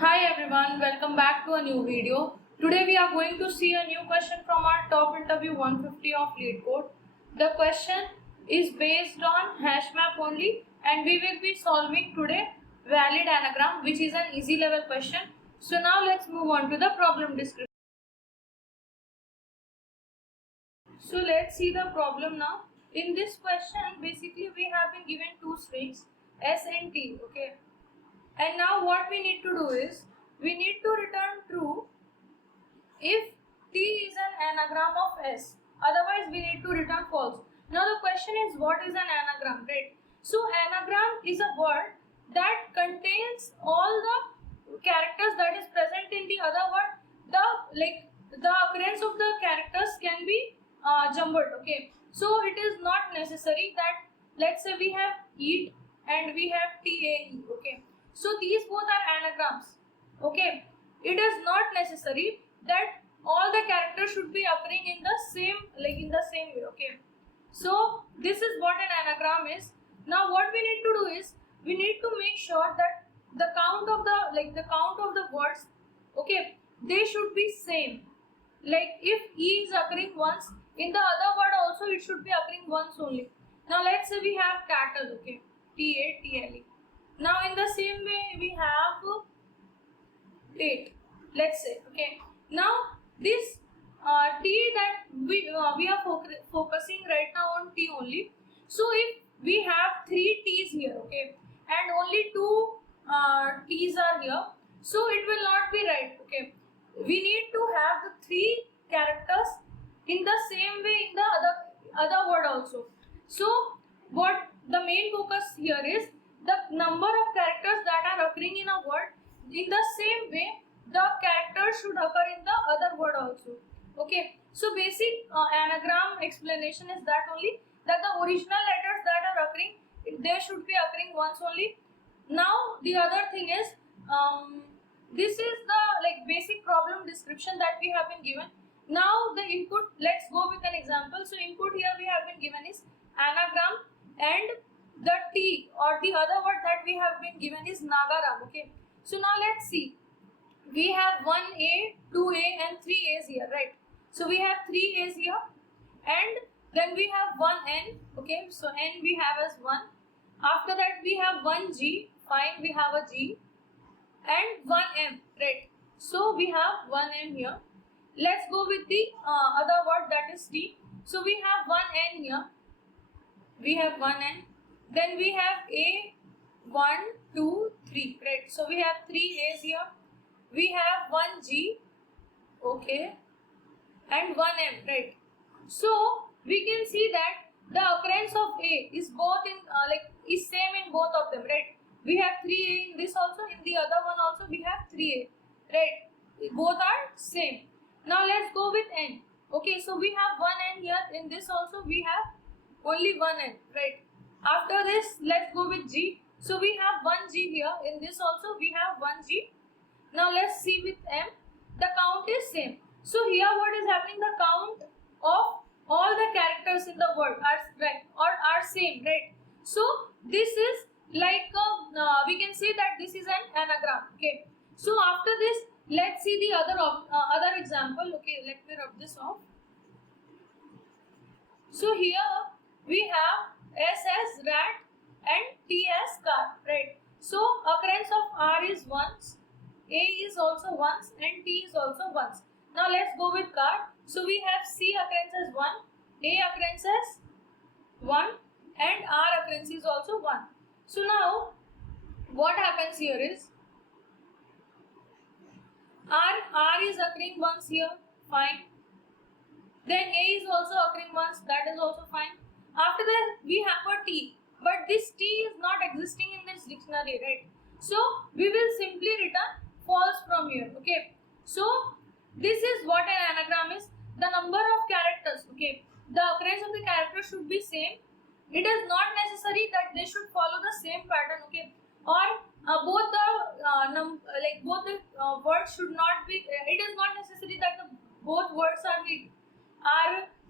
Hi everyone, welcome back to a new video. Today we are going to see a new question from our top interview 150 of LeetCode. The question is based on hash map only and we will be solving today valid anagram, which is an easy level question. So now let's move on to the problem description. So let's see the problem now. In this question basically we have been given two strings S and T, okay. And now what we need to do is we need to return true if T is an anagram of S. Otherwise we need to return false. Now the question is what is an anagram, right? So anagram is a word that contains all the characters that is present in the other word. The occurrence of the characters can be jumbled, okay. So it is not necessary that let's say we have eat and we have TAE, okay. So these both are anagrams, okay. It is not necessary that all the characters should be appearing in the same way, okay. So this is what an anagram is. Now what we need to do is we need to make sure that the count of the words, okay, they should be same. Like if E is occurring once, in the other word also it should be occurring once only. Now let's say we have cattle, okay, TATLE. Now in the same way we have date, let's say, okay. Now this T that we are focusing right now on T only. So if we have three T's here, okay, and only two T's are here, so it will not be right, okay. We need to have the three characters in the same way in the other word also. So what the main focus here is the number of characters that are occurring in a word, in the same way the characters should occur in the other word also, okay. So basic anagram explanation is that only, that the original letters that are occurring, they should be occurring once only. Now the other thing is this is the basic problem description that we have been given. Now the input, let's go with an example. So input here we have been given is anagram and the T or the other word that we have been given is Nagaram, okay. So now let's see, we have 1A, 2A and 3A's here, right? So we have 3A's here and then we have 1N, okay. So N we have as 1. After that we have 1G, fine, we have a G, and 1M, right? So we have 1M here. Let's go with the other word, that is T. So we have 1N here, we have 1N, then we have A, 1, 2, 3, right? So we have 3 A's here, we have 1 G, okay, and 1 M, right? So we can see that the occurrence of A is both in is same in both of them, right? We have 3A in this also, in the other one also we have 3A, right? Both are same. Now let's go with N, okay. So we have 1N here, in this also we have only 1N, right? After this let's go with G. So we have 1G here, in this also we have 1G. Now let's see with M, the count is same. So here what is happening, the count of all the characters in the word are same, right? So this is we can say that this is an anagram, okay. So after this let's see the other example, okay. Let me rub this off. So here we have S as rat and T as car, right? So occurrence of R is once, A is also once and T is also once. Now let's go with car. So we have C occurrence as 1, A occurrence as 1 and R occurrence is also 1. So now what happens here is R is occurring once here, fine. Then A is also occurring once, that is also fine. After that we have a T, but this T is not existing in this dictionary, right? So we will simply return false from here, okay. So this is what an anagram is. The number of characters, okay, the occurrence of the character should be same. It is not necessary that they should follow the same pattern, okay, or both the words should not be, it is not necessary that both words are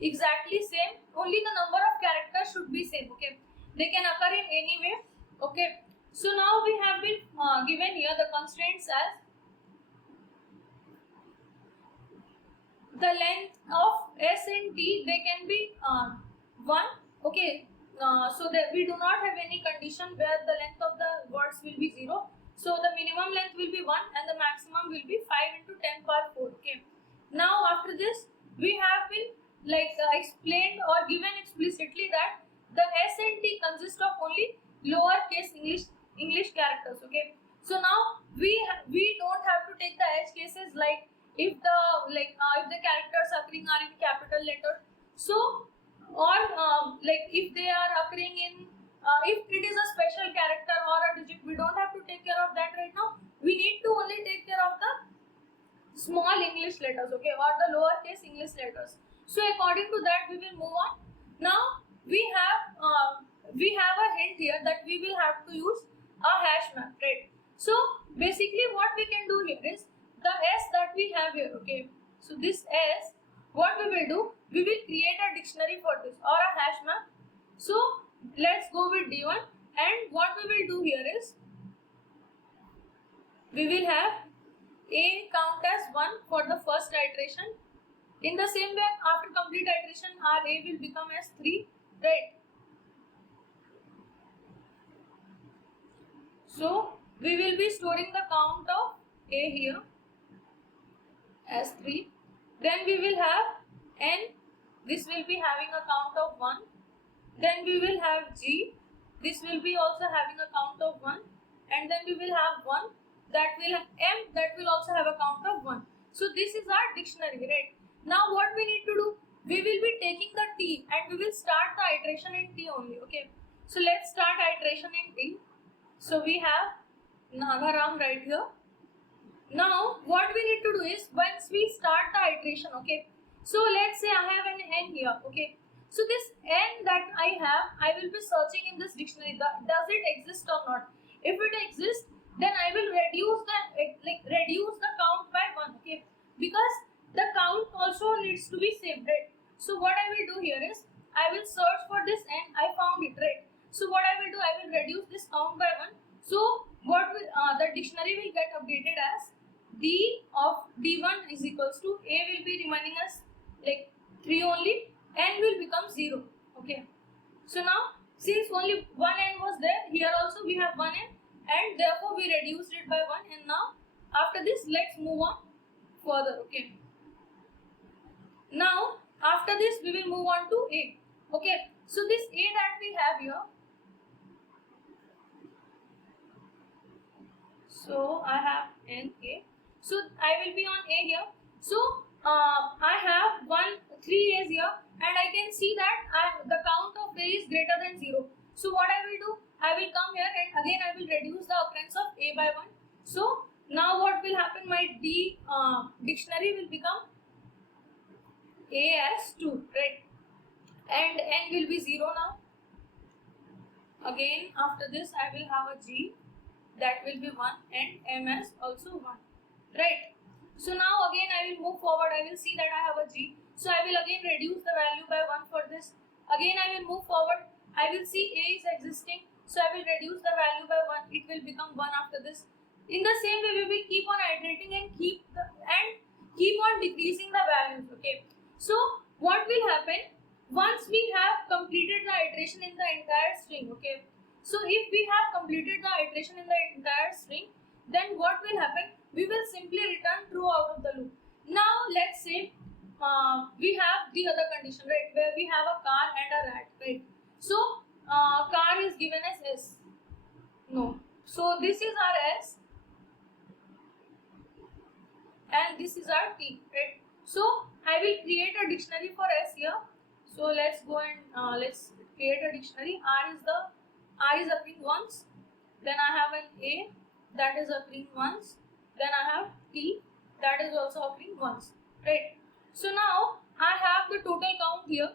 exactly same. Only the number of characters should be same, okay. They can occur in any way, okay. So now we have been given here the constraints as the length of S and T, they can be 1, okay. So that we do not have any condition where the length of the words will be 0. So the minimum length will be 1 and the maximum will be 5 into 10 power 4. Okay. Now after this, we have been explained or given explicitly that the S and T consist of only lowercase English characters. Okay. So now we don't have to take the edge cases like if the characters occurring are in capital letter. So or if they are occurring in if it is a special character or a digit, we don't have to take care of that right now. We need to only take care of the small English letters, okay, or the lowercase English letters. So according to that, we will move on. Now we have a hint here that we will have to use a hash map, right? So basically, what we can do here is the S that we have here, okay. So this S, what we will do, we will create a dictionary for this or a hash map. So let's go with D1, and what we will do here is we will have A count as 1 for the first iteration. In the same way, after complete iteration, our A will become as 3, right? So we will be storing the count of A here as 3. Then we will have N. This will be having a count of 1. Then we will have G. This will be also having a count of 1. And then we will have 1. That will have M. That will also have a count of 1. So this is our dictionary, right? Now what we need to do? We will be taking the T and we will start the iteration in T only, okay? So let's start iteration in T. So we have Nagaram right here. Now what we need to do is once we start the iteration, okay, so let's say I have an N here, okay, so this N that I have, I will be searching in this dictionary, does it exist or not? If it exists, then I will reduce the count by 1, okay, because the count also needs to be same, right? So what I will do here is I will search for this N, I found it, right? So what I will do, I will reduce this count by 1. So what will the dictionary will get updated as D of D1 is equals to A will be remaining as 3 only, N will become 0. Okay. So now since only one N was there, here also we have one N, and therefore we reduced it by 1. And now after this, let's move on further. Okay. Now after this, we will move on to A. Okay. So this A that we have here. So I have N A. So I will be on A here. So I have 3 A's here, and I can see that the count of A is greater than 0. So what I will do, I will come here and again I will reduce the occurrence of A by 1. So now what will happen? My D dictionary will become A as 2, right? And N will be 0 now. Again after this, I will have a G. That will be 1 and M as also 1, right? So now again I will move forward. I will see that I have a G. So I will again reduce the value by 1 for this. Again I will move forward. I will see A is existing. So I will reduce the value by 1. It will become 1 after this. In the same way, we will keep on iterating and keep on decreasing the values. Okay. So what will happen once we have completed the iteration in the entire string? Okay. So if we have completed the iteration in the entire string, then what will happen? We will simply return true out of the loop. Now let's say we have the other condition, right, where we have a car and a rat, right? So car is given as S. No. So this is our S and this is our T, right? So I will create a dictionary for S here. So let's go and let's create a dictionary. R is occurring once, then I have an A that is occurring once, then I have T that is also occurring once, right? So now I have the total count here.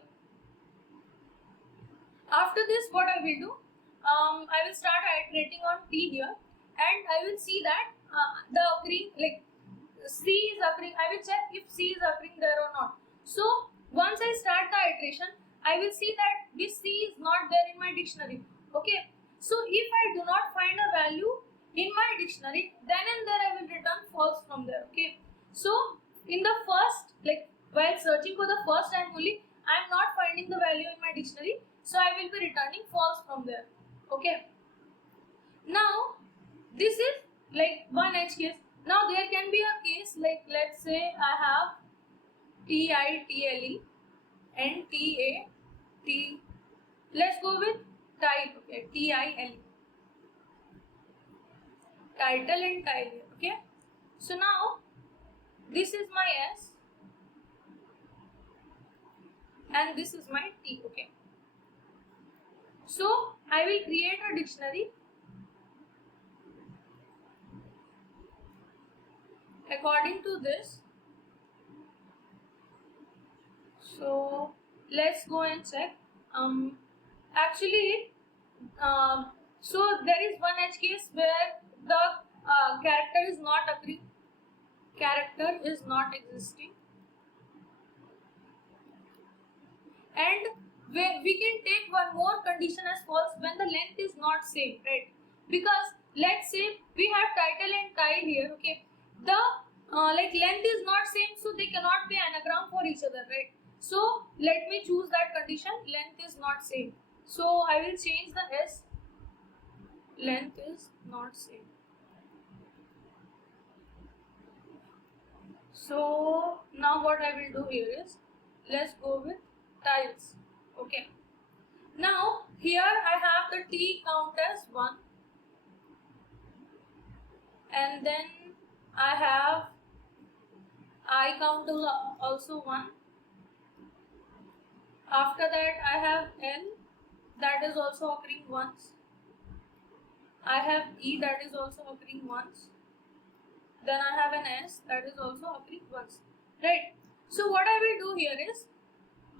After this, what I will do, I will start iterating on T here, and I will see that the occurring C is occurring. I will check if C is occurring there or not. So once I start the iteration, I will see that this C is not there in my dictionary. Okay, so if I do not find a value in my dictionary, then and there I will return false from there. Okay, so in the first while searching for the first time only, I am not finding the value in my dictionary, so I will be returning false from there. Okay. Now this is like one edge case. Now there can be a case like, let's say I have TITLE and TAT. Let's go with tile. Okay, TILE. Title and tile. Okay. So now this is my S and this is my T. Okay. So I will create a dictionary according to this. So let's go and check. Actually, so there is one edge case where the character is not occurring, character is not existing, and we can take one more condition as false when the length is not same, right? Because let's say we have title and tile here. Okay, the like length is not same, so they cannot be anagram for each other, right? So let me choose that condition, length is not same. So I will change the S, length is not same. So now what I will do here is, let's go with tiles. Okay. Now here I have the T count as 1, and then I have I count also 1. After that I have L, that is also occurring once. I have E, that is also occurring once. Then I have an S, that is also occurring once, right? So what I will do here is,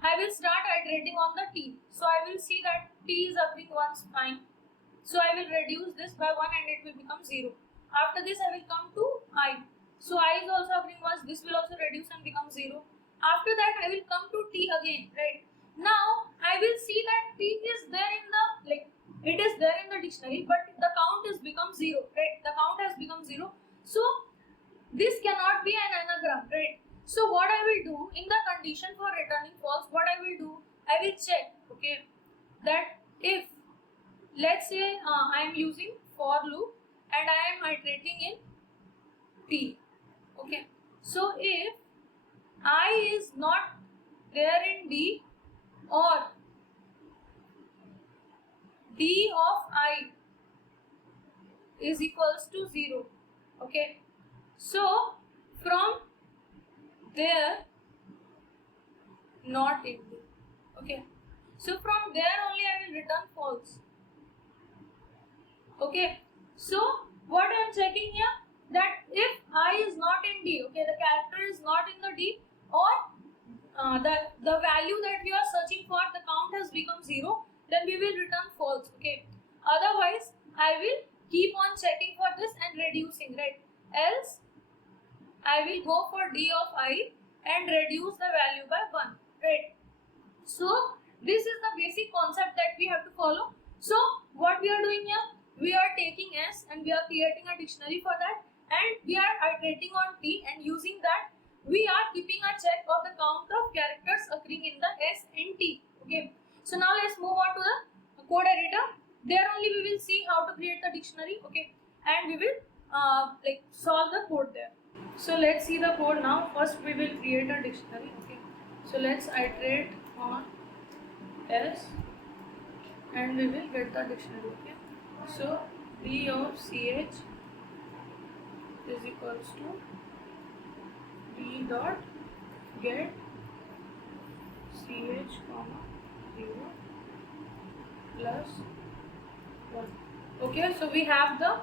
I will start iterating on the T. So I will see that T is occurring once, fine. So I will reduce this by 1 and it will become 0. After this I will come to I. So I is also occurring once, this will also reduce and become 0. After that I will come to T again, right? Now I will see that T is there in the, like, it is there in the dictionary, but the count has become 0, right? The count has become 0. So this cannot be an anagram, right? So what I will do in the condition for returning false, what I will do, I will check, okay, that if, let's say I am using for loop and I am iterating in T, okay. So if I is not there in D, or D of I is equals to 0, okay. So from there, not in D, okay. So from there only I will return false, okay. So what I am checking here, that if I is not in D, okay, the character is not in the D, or the value that we are searching for, the count has become 0, then we will return false, okay. Otherwise I will keep on checking for this and reducing, right? Else I will go for D of I and reduce the value by 1, right? So this is the basic concept that we have to follow. So what we are doing here, we are taking S and we are creating a dictionary for that, and we are iterating on T, and using that we are keeping a check of the count of characters occurring in the S and T, okay. So now let's move on to the code editor. There only we will see how to create the dictionary, okay, and we will like solve the code there. So let's see the code now. First we will create a dictionary, okay. So let's iterate on S and we will get the dictionary, okay. So D of CH is equals to D dot get CH comma 0 plus 1, okay. So we have the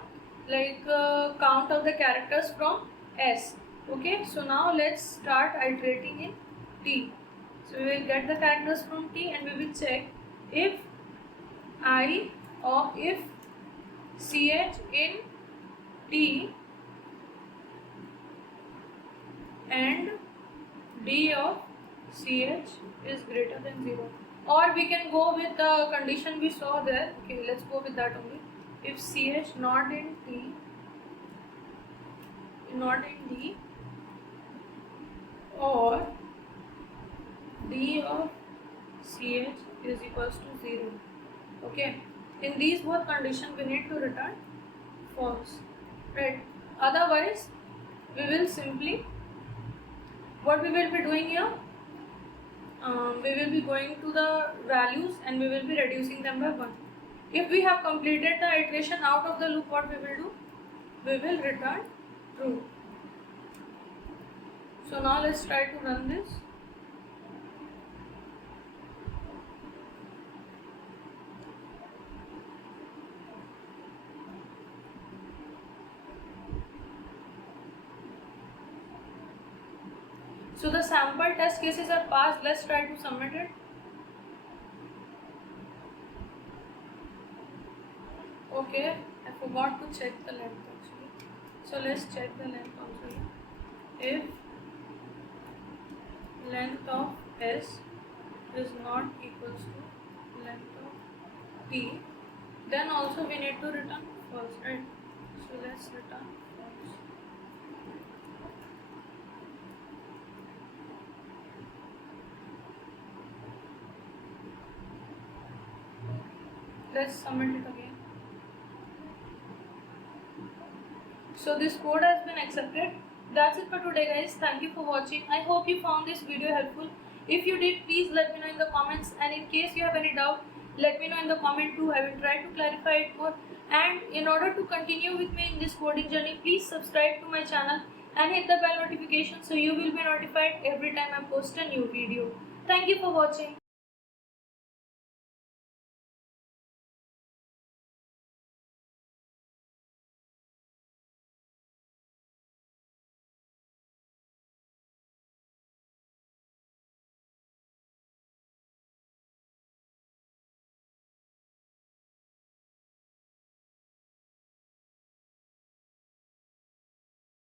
count of the characters from S, okay. So now let's start iterating in T. So we will get the characters from T and we will check if I or if CH in T and D of CH is greater than 0. Or we can go with the condition we saw there, okay, let's go with that only. If CH not in T, not in D, or d of ch is equals to 0. Okay, in these both conditions we need to return false, right? Otherwise we will simply, what we will be doing here, we will be going to the values and we will be reducing them by 1. If we have completed the iteration out of the loop, what we will do? We will return true. So now let's try to run this. So the sample test cases are passed. Let's try to submit it. Okay, I forgot to check the length actually. So let's check the length also here. If length of S is not equals to length of T, then also we need to return false, right? So let's return false. Let's submit it again. So this code has been accepted. That's it for today, guys. Thank you for watching. I hope you found this video helpful. If you did, please let me know in the comments, and in case you have any doubt, let me know in the comment too. I will try to clarify it more. And in order to continue with me in this coding journey, please subscribe to my channel and hit the bell notification so you will be notified every time I post a new video. Thank you for watching.